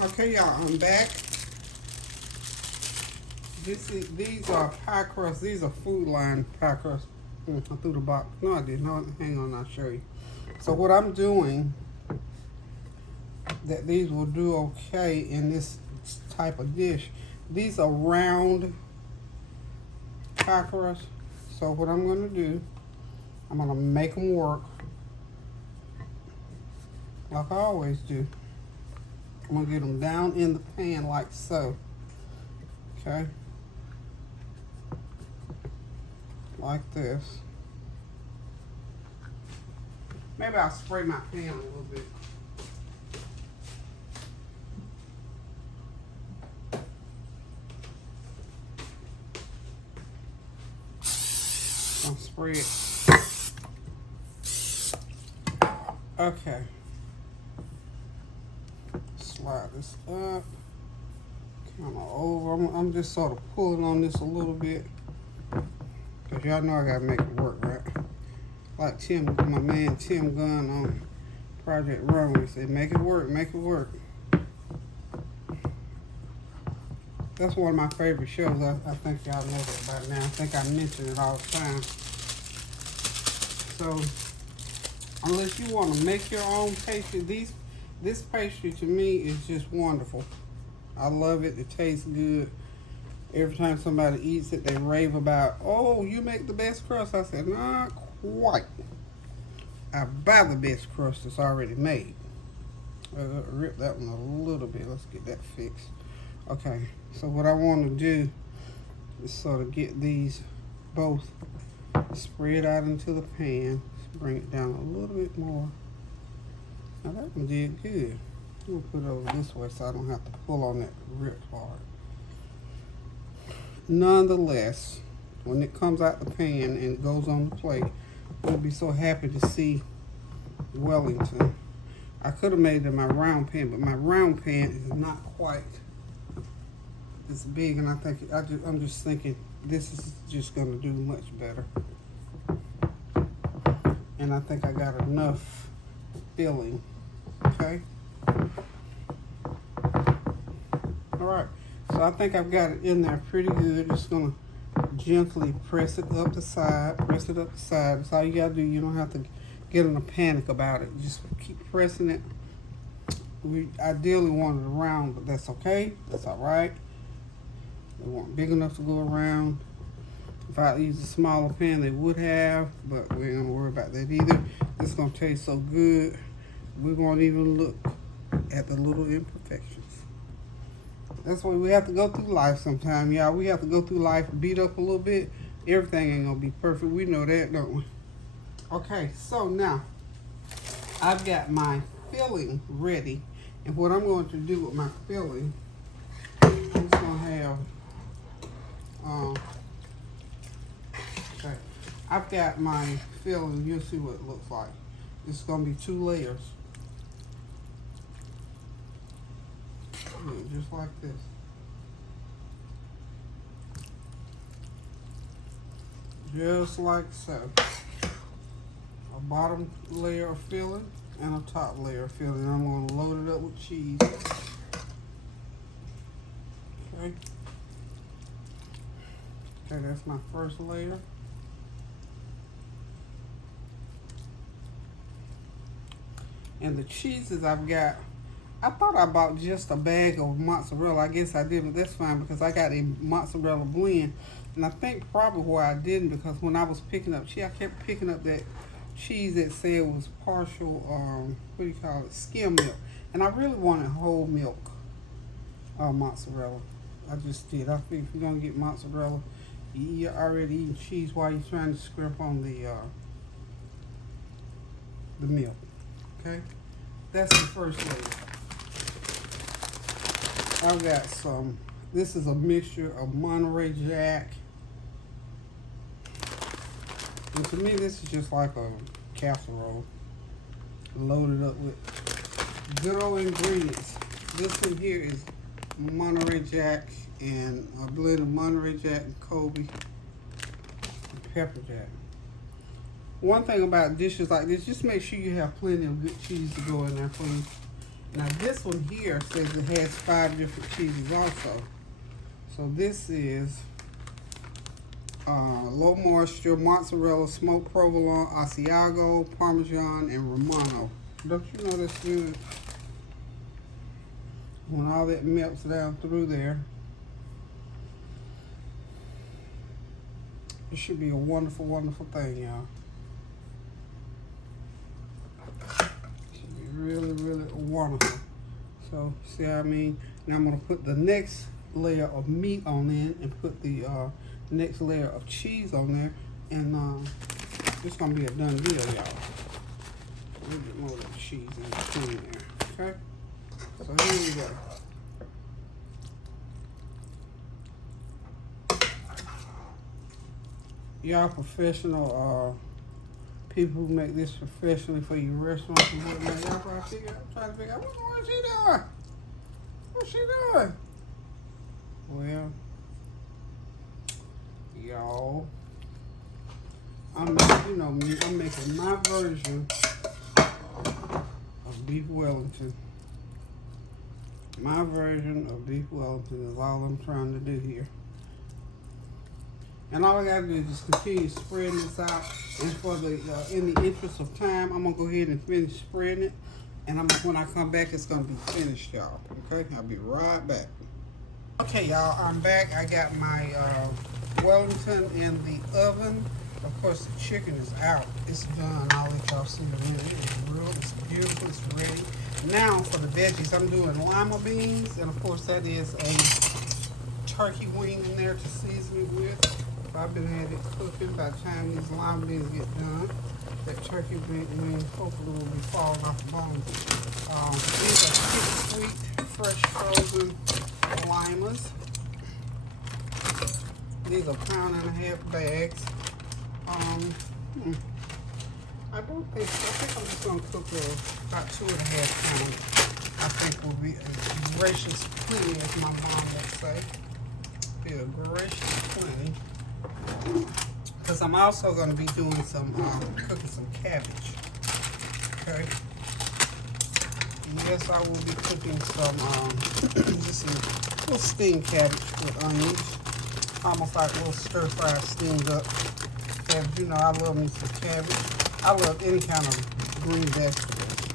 Okay, y'all, I'm back. These are pie crust. These are Food Line pie crust. I threw the box. No, I didn't. No, hang on, I'll show you. So what I'm doing, that these will do okay in this type of dish. These are round pie crust. So what I'm going to do, I'm going to make them work like I always do. I'm going to get them down in the pan like so. Okay. Like this. Maybe I'll spray my pan a little bit. I'll spray it. Okay. Slide this up. Kind of over. I'm just sort of pulling on this a little bit. Because y'all know I got to make it work, right? Like my man Tim Gunn on Project Runway said, make it work, make it work. That's one of my favorite shows. I think y'all know that by now. I think I mention it all the time. So, unless you want to make your own pastry, this pastry to me is just wonderful. I love it. It tastes good. Every time somebody eats it, they rave about, oh, you make the best crust. I said, not quite. I buy the best crust that's already made. Rip that one a little bit. Let's get that fixed. Okay, so what I want to do is sort of get these both spread out into the pan. Bring it down a little bit more. Now that one did good. I'm going to put it over this way so I don't have to pull on that ripped part. Nonetheless, when it comes out the pan and it goes on the plate, you'll be so happy to see Wellington. I could have made it in my round pan, but my round pan is not quite as big, and I think I'm just thinking this is just going to do much better. And I think I got enough filling. Okay. All right. So I think I've got it in there pretty good. Just gonna gently press it up the side. Press it up the side. That's all you gotta do. You don't have to get in a panic about it. Just keep pressing it. We ideally want it around, but that's okay. That's all right. They weren't big enough to go around. If I used a smaller pan, they would have, but we ain't gonna worry about that either. It's gonna taste so good. We won't even look at the little imperfections. That's why we have to go through life sometime, y'all. We have to go through life beat up a little bit. Everything ain't gonna be perfect. We know that, don't we? Okay, so now I've got my filling ready. And what I'm going to do with my filling, I'm just gonna have okay. I've got my filling. You'll see what it looks like. It's gonna be 2 layers. Just like this. Just like so. A bottom layer of filling and a top layer of filling. I'm going to load it up with cheese. Okay. Okay, that's my first layer. And the cheeses I've got, I thought I bought just a bag of mozzarella. I guess I did, but that's fine because I got a mozzarella blend. And I think probably why I didn't, because when I was picking up cheese, I kept picking up that cheese that said was partial, what do you call it, skim milk. And I really wanted whole milk mozzarella. I just did. I think if you're going to get mozzarella, you're already eating cheese while you're trying to scrimp on the milk. Okay? That's the first layer. I've got some, this is a mixture of Monterey Jack. And to me, this is just like a casserole loaded up with good old ingredients. This one here is Monterey Jack and a blend of Monterey Jack and Kobe and pepper jack. One thing about dishes like this, just make sure you have plenty of good cheese to go in there, please. Now this one here says it has 5 different cheeses also. So this is low moisture, mozzarella, smoked provolone, Asiago, Parmesan, and Romano. Don't you know that's good? When all that melts down through there, it should be a wonderful, wonderful thing, y'all. Should be really, really wonderful. So, see what I mean? Now I'm going to put the next layer of meat on in and put the next layer of cheese on there. And it's going to be a done deal, y'all. A little bit more of the cheese in between there. Okay? So here we go. Y'all professional people who make this professionally for your restaurants and whatnot, y'all probably trying to figure out what's she doing? What's she doing? Well, y'all, you know me, I'm making my version of beef Wellington. My version of beef Wellington is all I'm trying to do here. And all I gotta do is just continue spreading this out. And for the in the interest of time, I'm gonna go ahead and finish spreading it. And when I come back, it's gonna be finished, y'all. Okay, I'll be right back. Okay, y'all, I'm back. I got my Wellington in the oven. Of course, the chicken is out. It's done. I'll let y'all see it in. It is real. It's beautiful. It's ready. Now for the veggies, I'm doing Lima beans, and of course that is a turkey wing in there to season it with. I've been at it cooking. By the time these lima beans get done, that turkey wing hopefully will be falling off the bone. These are sweet, fresh frozen limas. These are 1.5-pound bags. I think I'm just gonna cook about 2.5 pounds. I think will be a gracious plenty, as my mom would say. Be a gracious plenty. Because I'm also going to be doing some, cooking some cabbage. Okay. Yes, I will be cooking some, just a little steamed cabbage with onions. Almost like a little stir-fried steamed up cabbage. You know, I love me some cabbage. I love any kind of green vegetables.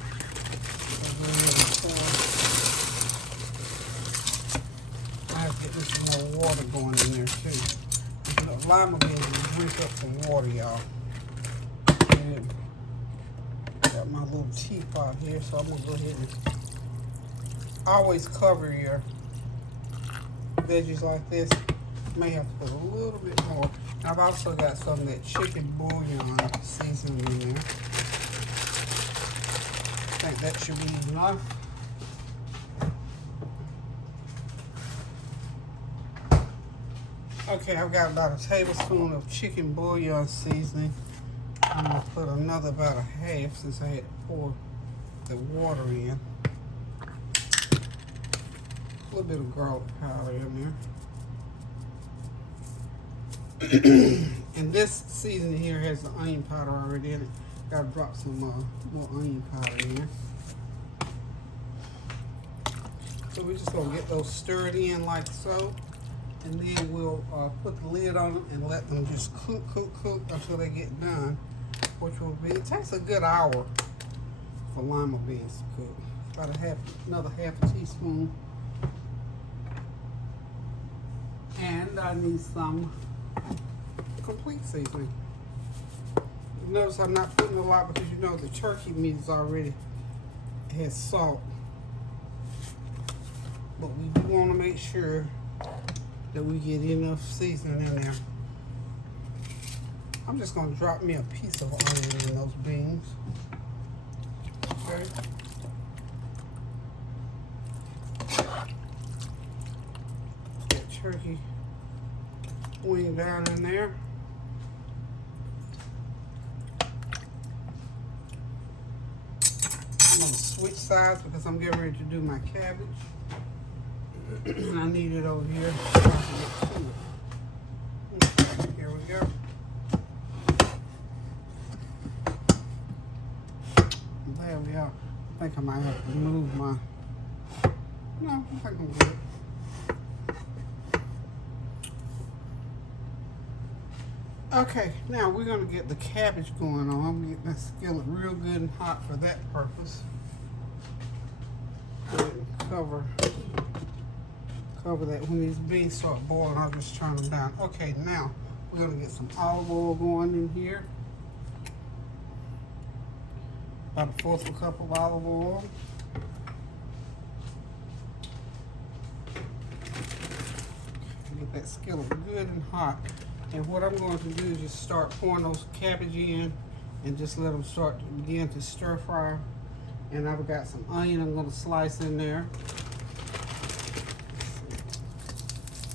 I have to get me some more water going in there too. Lima beans will drink up some water, y'all. And got my little teapot here, so I'm gonna go ahead and always cover your veggies like this. May have to put a little bit more. I've also got some of that chicken bouillon seasoning in there. I think that should be enough. Okay, I've got about a tablespoon of chicken bouillon seasoning. I'm gonna put another about a half since I had to pour the water in. A little bit of garlic powder in there. And this seasoning here has the onion powder already in it. Gotta drop some more onion powder in there. So we're just gonna get those stirred in like so. And then we'll put the lid on them and let them just cook until they get done, which will be, it takes a good hour for lima beans to cook. About another half a teaspoon. And I need some complete seasoning. Notice I'm not putting a lot because you know the turkey meat is already has salt. But we do want to make sure that we get enough seasoning in there. I'm just gonna drop me a piece of onion in those beans. Okay. That turkey wing down in there. I'm gonna switch sides because I'm getting ready to do my cabbage. And I need it over here so I can get to it. Here we go. There we are. think I might have to move my, no, I think I'm good. Okay, now we're gonna get the cabbage going on. I'm gonna get that skillet real good and hot for that purpose. And cover that. When these beans start boiling, I'll just turn them down. Okay, now we're gonna get some olive oil going in here. About 1/4 cup of olive oil. Get that skillet good and hot. And what I'm going to do is just start pouring those cabbage in and just let them start to begin to stir fry. And I've got some onion I'm going to slice in there.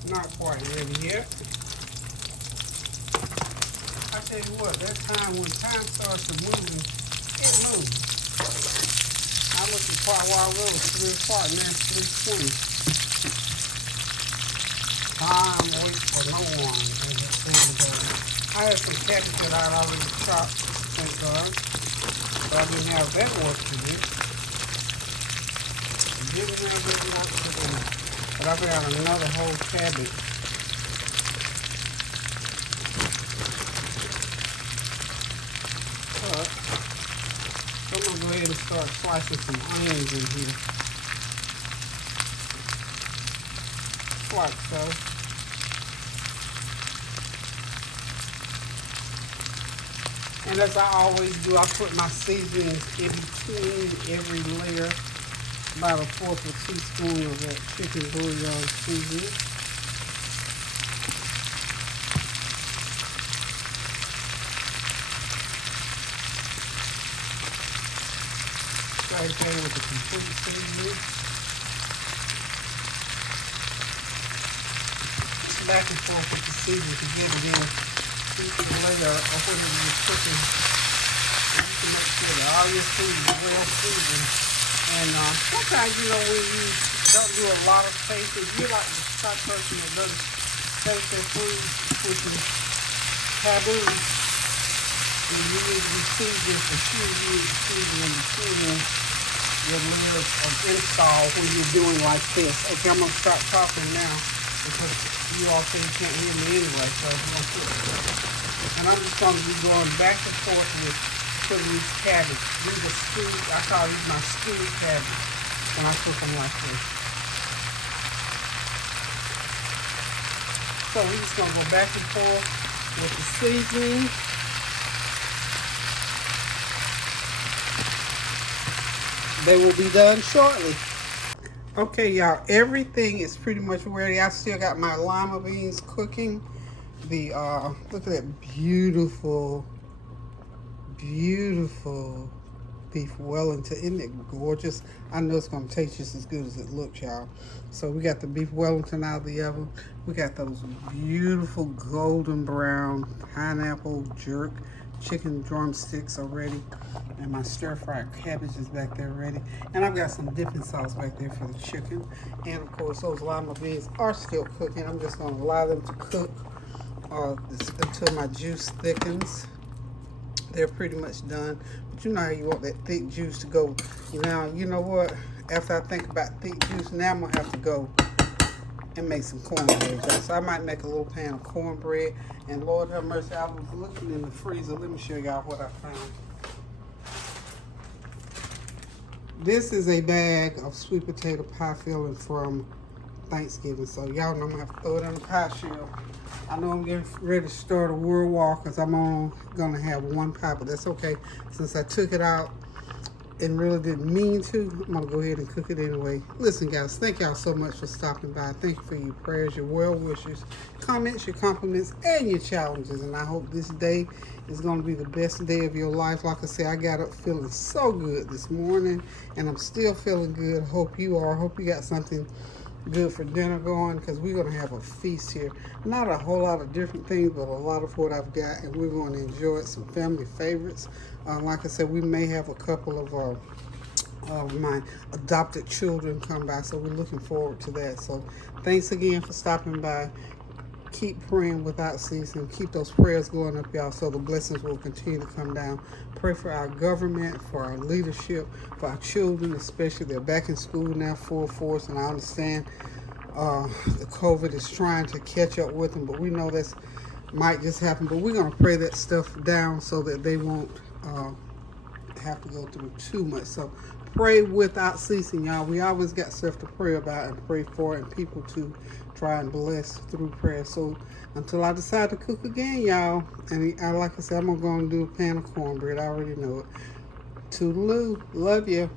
Not quite ready yet. I tell you what, that time, when time starts to move, it moves. I looked at quite a while ago, it was 3 o'clock, and now it's 3:20. Time waits for no one. I had some cabbage that I'd already chopped, thank God. But I didn't have that work to do. Didn't have this work to do. But I've got another whole cabbage. So I'm going to go ahead and start slicing some onions in here. Like so. And as I always do, I put my seasonings in between every layer. About 1/4 teaspoon of that chicken bouillon seasoning. Same thing with the complete seasoning. Just back and forth with the seasoning to get it in each layer of whatever you're cooking. You can make sure that all your food is well seasoned. And sometimes, you know, when you don't do a lot of tasting, you're like the type of person that doesn't taste their food, which is taboo. And you need to be seasoned for sure. You need to season in between your layers of install when you're doing like this. Okay, I'm going to start talking now because you all say you can't hear me anyway. So I'm going to put it. And I'm just going to be going back and forth with putting these cabbage. These are stewed, I call these my stewed cabbage when I cook them like this. So we're just going to go back and forth with the seasoning. They will be done shortly. Okay, y'all, everything is pretty much ready. I still got my Lima Beans cooking. The look at that beautiful beef Wellington. Isn't it gorgeous? I know it's going to taste just as good as it looks, y'all. So we got the beef Wellington out of the oven. We got those beautiful golden brown pineapple jerk chicken drumsticks are ready. And my stir-fried cabbage is back there ready. And I've got some dipping sauce back there for the chicken. And of course, those Lima beans are still cooking. I'm just going to allow them to cook until my juice thickens. They're pretty much done. But you know how you want that thick juice to go. Now, you know what? After I think about thick juice, now I'm going to have to go and make some cornbread. So I might make a little pan of cornbread. And Lord have mercy, I was looking in the freezer. Let me show y'all what I found. This is a bag of sweet potato pie filling from Thanksgiving. So y'all know I'm going to have to throw it in the pie shell. I know I'm getting ready to start a world war because I'm only going to have one pie, but that's okay. Since I took it out and really didn't mean to, I'm going to go ahead and cook it anyway. Listen, guys, thank y'all so much for stopping by. Thank you for your prayers, your well wishes, comments, your compliments, and your challenges. And I hope this day is going to be the best day of your life. Like I said, I got up feeling so good this morning, and I'm still feeling good. Hope you are. Hope you got something good for dinner going, because we're going to have a feast here. Not a whole lot of different things, but a lot of what I've got, and we're going to enjoy it. Some family favorites. Like I said, we may have a couple of my adopted children come by, so we're looking forward to that. So thanks again for stopping by. keep praying without ceasing. Keep those prayers going up, y'all, so the blessings will continue to come down. Pray for our government, for our leadership, for our children, especially. They're back in school now, full force, and I understand the COVID is trying to catch up with them, but we know that's might just happen. But we're going to pray that stuff down so that they won't have to go through too much. So pray without ceasing, y'all. We always got stuff to pray about and pray for, and people to try and bless through prayer. So until I decide to cook again, y'all, and like I said, I'm going to do a pan of cornbread. I already know it. Toodaloo. Love you.